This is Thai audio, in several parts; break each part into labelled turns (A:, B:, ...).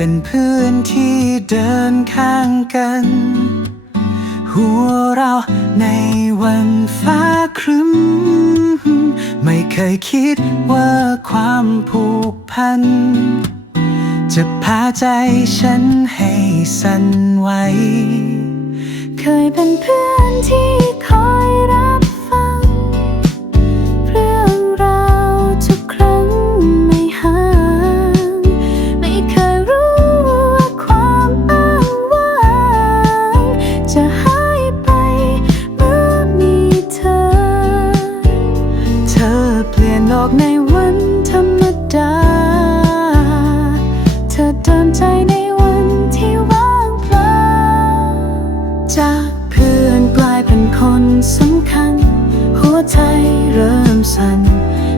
A: เป็นเพื่อนที่เดินข้างกัน หัวเราในวันฟ้าครึ้ม ไม่เคยคิดว่าความผูกพัน จะพาใจฉันให้สั่นไหว
B: เคยเป็นเพื่อนที่คอย วั
A: นธรรมดา
B: เธอเดินใจในวันที่ว่างเปล่า
A: จากเพื่อนกลายเป็นคนสำคัญ หัวใจเริ่มสั่น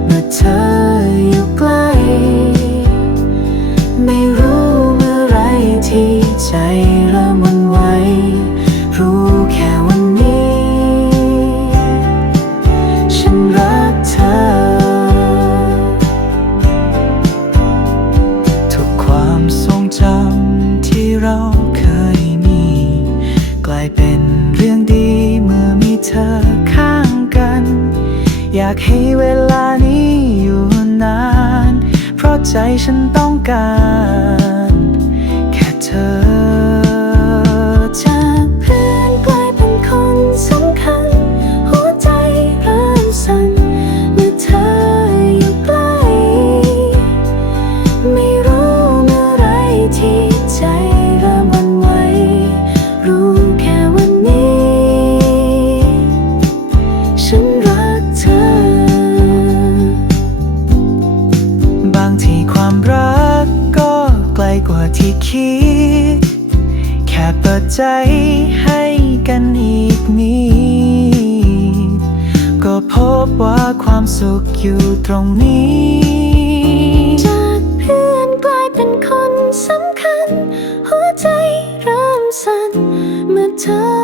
A: เมื่อเธออยู่ใกล้ ไม่รู้เมื่อไรที่ใจเริ่ม เป็นเรื่องดีเมื่อมีเธอข้างกัน อยากให้เวลานี้อยู่นาน เพราะใจฉันต้องการ ว่าที่คิด แค่เปิดใจให้กันอีกนิดก็พบว่าความสุขอยู่ตรงนี้
B: จากเพื่อนกลายเป็นคนสำคัญ หัวใจเริ่มสั่นเมื่อเธอ